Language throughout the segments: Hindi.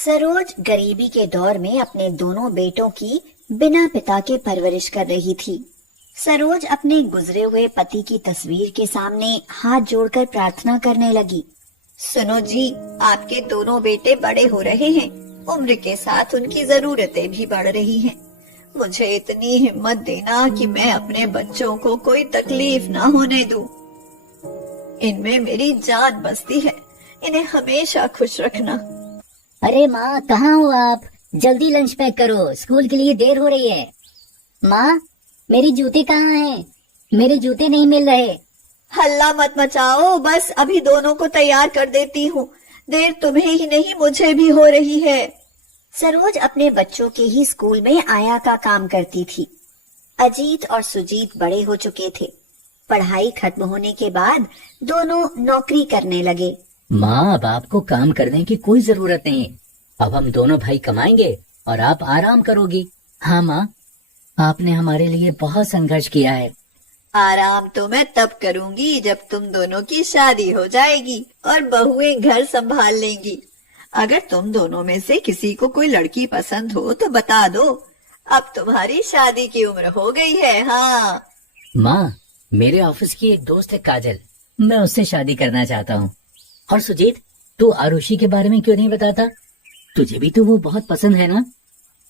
सरोज गरीबी के दौर में अपने दोनों बेटों की बिना पिता के परवरिश कर रही थी। सरोज अपने गुजरे हुए पति की तस्वीर के सामने हाथ जोड़कर प्रार्थना करने लगी। सुनो जी, आपके दोनों बेटे बड़े हो रहे हैं, उम्र के साथ उनकी जरूरतें भी बढ़ रही हैं। मुझे इतनी हिम्मत देना कि मैं अपने बच्चों को कोई तकलीफ ना होने दूं। इनमें मेरी जान बसती है, इन्हें हमेशा खुश रखना। अरे माँ, कहाँ हो आप? जल्दी लंच पैक करो, स्कूल के लिए देर हो रही है। माँ, मेरी जूते कहाँ हैं? मेरे जूते नहीं मिल रहे। हल्ला मत मचाओ, बस अभी दोनों को तैयार कर देती हूँ। देर तुम्हें ही नहीं मुझे भी हो रही है। सरोज अपने बच्चों के ही स्कूल में आया का काम करती थी। अजीत और सुजीत बड़े हो चुके थे। पढ़ाई खत्म होने के बाद दोनों नौकरी करने लगे। माँ, अब आपको काम करने की कोई जरूरत नहीं। अब हम दोनों भाई कमाएंगे और आप आराम करोगी। हाँ माँ, आपने हमारे लिए बहुत संघर्ष किया है। आराम तो मैं तब करूंगी जब तुम दोनों की शादी हो जाएगी और बहुएं घर संभाल लेंगी। अगर तुम दोनों में से किसी को कोई लड़की पसंद हो तो बता दो, अब तुम्हारी शादी की उम्र हो गई है। हाँ माँ, मेरे ऑफिस की एक दोस्त है काजल, मैं उससे शादी करना चाहता हूँ। और सुजीत, तू आरुषि के बारे में क्यों नहीं बताता? तुझे भी तो वो बहुत पसंद है ना?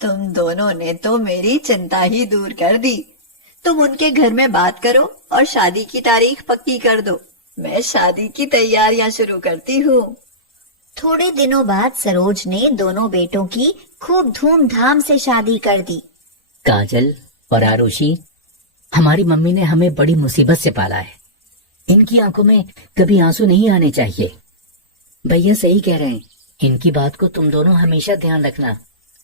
तुम दोनों ने तो मेरी चिंता ही दूर कर दी। तुम उनके घर में बात करो और शादी की तारीख पक्की कर दो। मैं शादी की तैयारियां शुरू करती हूँ। थोड़े दिनों बाद सरोज ने दोनों बेटों की खूब धूमधाम से शादी कर दी। काजल और आरुषि, हमारी मम्मी ने हमें बड़ी मुसीबत से पाला है। इनकी आंखों में कभी आंसू नहीं आने चाहिए। भैया सही कह रहे हैं, इनकी बात को तुम दोनों हमेशा ध्यान रखना।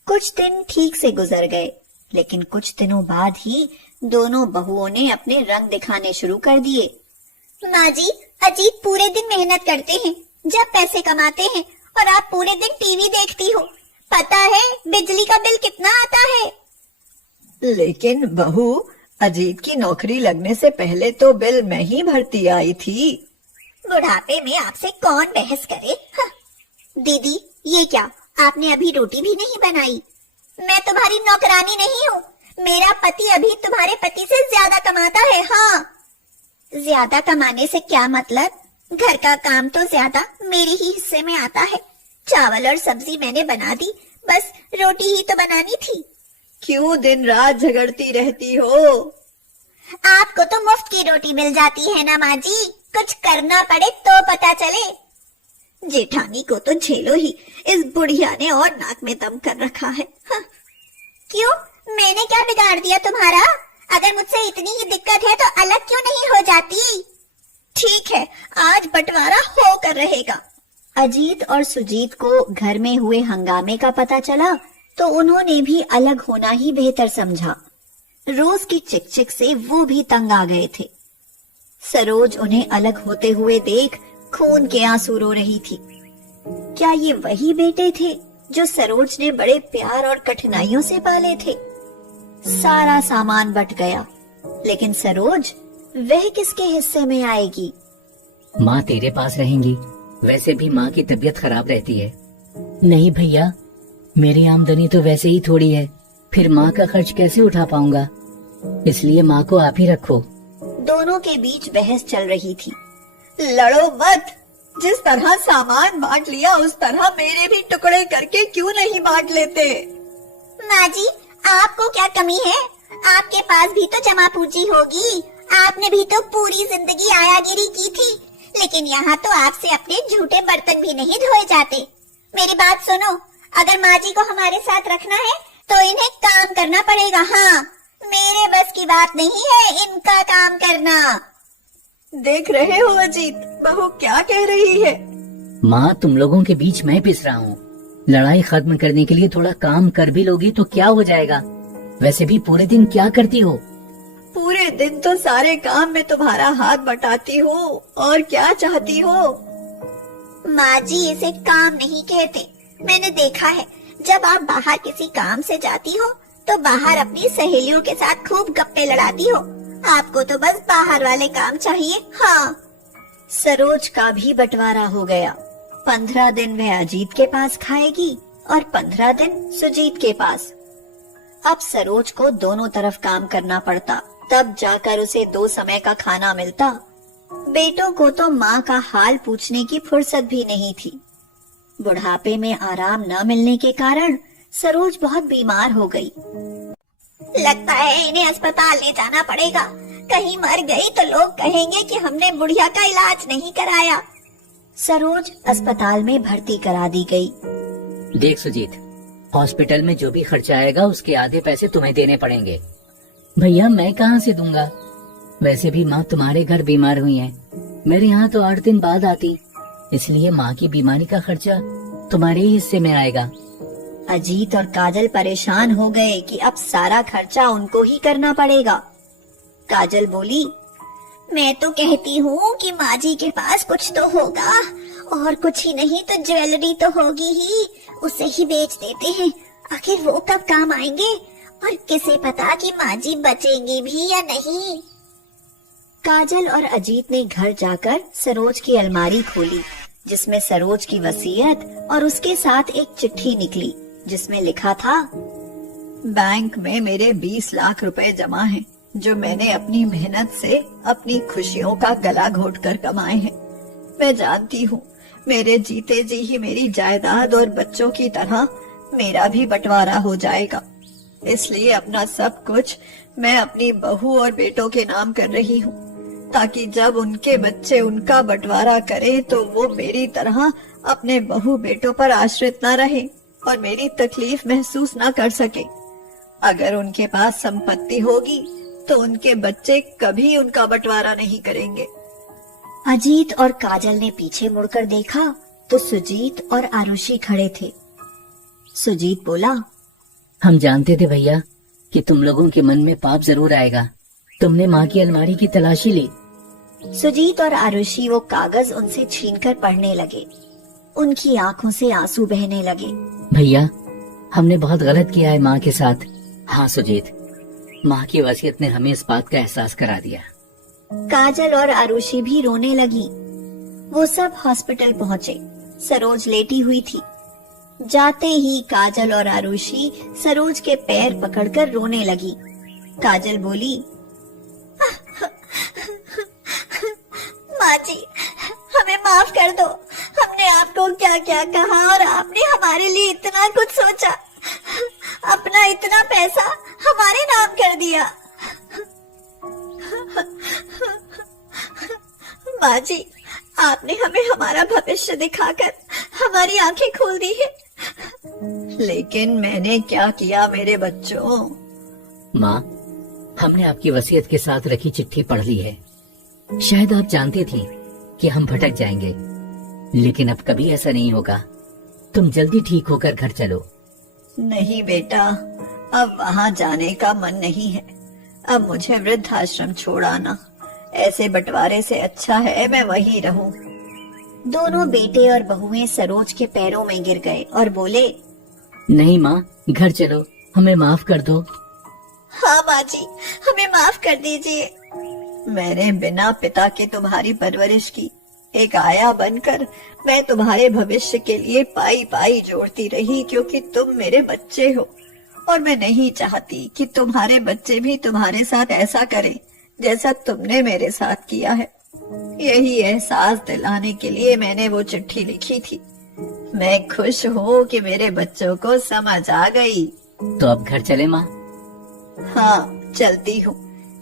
कुछ दिन ठीक से गुजर गए, लेकिन कुछ दिनों बाद ही दोनों बहुओं ने अपने रंग दिखाने शुरू कर दिए। माँ जी, अजीत पूरे दिन मेहनत करते हैं, जब पैसे कमाते हैं, और आप पूरे दिन टीवी देखती हो। पता है बिजली का बिल कितना आता है? लेकिन बहू, अजीत की नौकरी लगने से पहले तो बिल मैं ही भरती आई थी। बुढ़ापे में आपसे कौन बहस करे? हाँ। दीदी, ये क्या, आपने अभी रोटी भी नहीं बनाई? मैं तुम्हारी नौकरानी नहीं हूँ। मेरा पति अभी तुम्हारे पति से ज्यादा कमाता है। हाँ, ज्यादा कमाने से क्या मतलब? घर का काम तो ज्यादा मेरे ही हिस्से में आता है। चावल और सब्जी मैंने बना दी, बस रोटी ही तो बनानी थी। क्यों दिन रात झगड़ती रहती हो? आपको तो मुफ्त की रोटी मिल जाती है ना माँ जी, कुछ करना पड़े तो पता चले। जेठानी को तो झेलो ही, इस बुढ़िया ने और नाक में दम कर रखा है। हाँ। क्यों, मैंने क्या बिगाड़ दिया तुम्हारा? अगर मुझसे इतनी ही दिक्कत है तो अलग क्यों नहीं हो जाती? ठीक है, आज बंटवारा होकर रहेगा। अजीत और सुजीत को घर में हुए हंगामे का पता चला तो उन्होंने भी अलग होना ही बेहतर समझा। रोज की चिकचिक से वो भी तंग आ गए थे। सरोज उन्हें अलग होते हुए देख खून के आंसू रो रही थी। क्या ये वही बेटे थे जो सरोज ने बड़े प्यार और कठिनाइयों से पाले थे? सारा सामान बट गया, लेकिन सरोज, वह किसके हिस्से में आएगी? माँ तेरे पास रहेंगी। वैसे भी माँ की तबीयत खराब रहती है। नहीं भैया, मेरी आमदनी तो वैसे ही थोड़ी है, फिर माँ का खर्च कैसे उठा पाऊंगा? इसलिए माँ को आप ही रखो। दोनों के बीच बहस चल रही थी। लड़ो मत। जिस तरह सामान बांट लिया उस तरह मेरे भी टुकड़े करके क्यों नहीं बांट लेते? माँ जी, आपको क्या कमी है? आपके पास भी तो जमा पूंजी होगी। आपने भी तो पूरी जिंदगी आयागिरी की थी, लेकिन यहाँ तो आपसे अपने झूठे बर्तन भी नहीं धोए जाते। मेरी बात सुनो, अगर माँ जी को हमारे साथ रखना है तो इन्हें काम करना पड़ेगा। हाँ, मेरे बस की बात नहीं है इनका काम करना। देख रहे हो अजीत, बहू क्या कह रही है? माँ, तुम लोगों के बीच मैं पिस रहा हूँ। लड़ाई खत्म करने के लिए थोड़ा काम कर भी लोगी तो क्या हो जाएगा? वैसे भी पूरे दिन क्या करती हो? पूरे दिन तो सारे काम में तुम्हारा हाथ बटाती हो, और क्या चाहती हो? माँ जी, इसे काम नहीं कहते। मैंने देखा है, जब आप बाहर किसी काम से जाती हो तो बाहर अपनी सहेलियों के साथ खूब गप्पे लड़ाती हो। आपको तो बस बाहर वाले काम चाहिए। हाँ। सरोज का भी बंटवारा हो गया। 15 दिन वह अजीत के पास खाएगी और 15 दिन सुजीत के पास। अब सरोज को दोनों तरफ काम करना पड़ता, तब जाकर उसे 2 समय का खाना मिलता। बेटों को तो माँ का हाल पूछने की फुर्सत भी नहीं थी। बुढ़ापे में आराम न मिलने के कारण सरोज बहुत बीमार हो गई। लगता है इन्हें अस्पताल ले जाना पड़ेगा। कहीं मर गई तो लोग कहेंगे कि हमने बुढ़िया का इलाज नहीं कराया। सरोज अस्पताल में भर्ती करा दी गई। देख सुजीत, हॉस्पिटल में जो भी खर्चा आएगा उसके आधे पैसे तुम्हें देने पड़ेंगे। भैया मैं कहाँ से दूंगा? वैसे भी माँ तुम्हारे घर बीमार हुई है, मेरे यहाँ तो 8 दिन बाद आती, इसलिए माँ की बीमारी का खर्चा तुम्हारे ही हिस्से में आएगा। अजीत और काजल परेशान हो गए कि अब सारा खर्चा उनको ही करना पड़ेगा। काजल बोली, मैं तो कहती हूँ कि माँ जी के पास कुछ तो होगा, और कुछ ही नहीं तो ज्वेलरी तो होगी ही, उसे ही बेच देते हैं। आखिर वो कब काम आएंगे, और किसे पता कि माँ जी बचेंगी भी या नहीं। काजल और अजीत ने घर जाकर सरोज की अलमारी खोली, जिसमें सरोज की वसीयत और उसके साथ एक चिट्ठी निकली जिसमें लिखा था, बैंक में मेरे 20 लाख रुपए जमा हैं, जो मैंने अपनी मेहनत से अपनी खुशियों का गला घोट कर कमाए हैं। मैं जानती हूँ मेरे जीते जी ही मेरी जायदाद और बच्चों की तरह मेरा भी बंटवारा हो जाएगा, इसलिए अपना सब कुछ मैं अपनी बहू और बेटों के नाम कर रही हूँ, ताकि जब उनके बच्चे उनका बंटवारा करें तो वो मेरी तरह अपने बहू बेटों पर आश्रित न रहे और मेरी तकलीफ महसूस न कर सके। अगर उनके पास संपत्ति होगी तो उनके बच्चे कभी उनका बंटवारा नहीं करेंगे। अजीत और काजल ने पीछे मुड़कर देखा तो सुजीत और आरुषि खड़े थे। सुजीत बोला, हम जानते थे भैया कि तुम लोगों के मन में पाप जरूर आएगा। तुमने माँ की अलमारी की तलाशी ली। सुजीत और आरुषि वो कागज उनसे छीनकर पढ़ने लगे। उनकी आंखों से आंसू बहने लगे। भैया हमने बहुत गलत किया है माँ के साथ। हाँ सुजीत, माँ की वसीयत ने हमें इस बात का एहसास करा दिया। काजल और आरुषि भी रोने लगी। वो सब हॉस्पिटल पहुँचे। सरोज लेटी हुई थी। जाते ही काजल और आरुषि सरोज के पैर पकड़कर रोने लगी। काजल बोली, माँ जी, हमें माफ कर दो। हमने आपको क्या क्या कहा और आपने हमारे लिए इतना कुछ सोचा, अपना इतना पैसा हमारे नाम कर दिया। माँ जी, आपने हमें हमारा भविष्य दिखाकर हमारी आंखें खोल दी है। लेकिन मैंने क्या किया मेरे बच्चों? माँ, हमने आपकी वसीयत के साथ रखी चिट्ठी पढ़ ली है। शायद आप जानती थी कि हम भटक जाएंगे, लेकिन अब कभी ऐसा नहीं होगा। तुम जल्दी ठीक होकर घर चलो। नहीं बेटा, अब वहाँ जाने का मन नहीं है। अब मुझे वृद्धाश्रम छोड़ आना। ऐसे बंटवारे से अच्छा है मैं वहीं रहूं। दोनों बेटे और बहुएं सरोज के पैरों में गिर गए और बोले, नहीं माँ, घर चलो, हमें माफ कर दो। हाँ माँ जी, हमें माफ कर दीजिए। मैंने बिना पिता के तुम्हारी परवरिश की। एक आया बनकर मैं तुम्हारे भविष्य के लिए पाई पाई जोड़ती रही, क्योंकि तुम मेरे बच्चे हो और मैं नहीं चाहती कि तुम्हारे बच्चे भी तुम्हारे साथ ऐसा करें जैसा तुमने मेरे साथ किया है। यही एहसास दिलाने के लिए मैंने वो चिट्ठी लिखी थी। मैं खुश हूँ कि मेरे बच्चों को समझ आ गई। तो अब घर चले माँ? हाँ, चलती हूँ,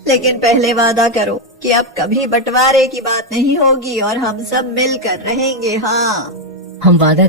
लेकिन पहले वादा करो कि अब कभी बंटवारे की बात नहीं होगी और हम सब मिलकर रहेंगे। हाँ, हम वादा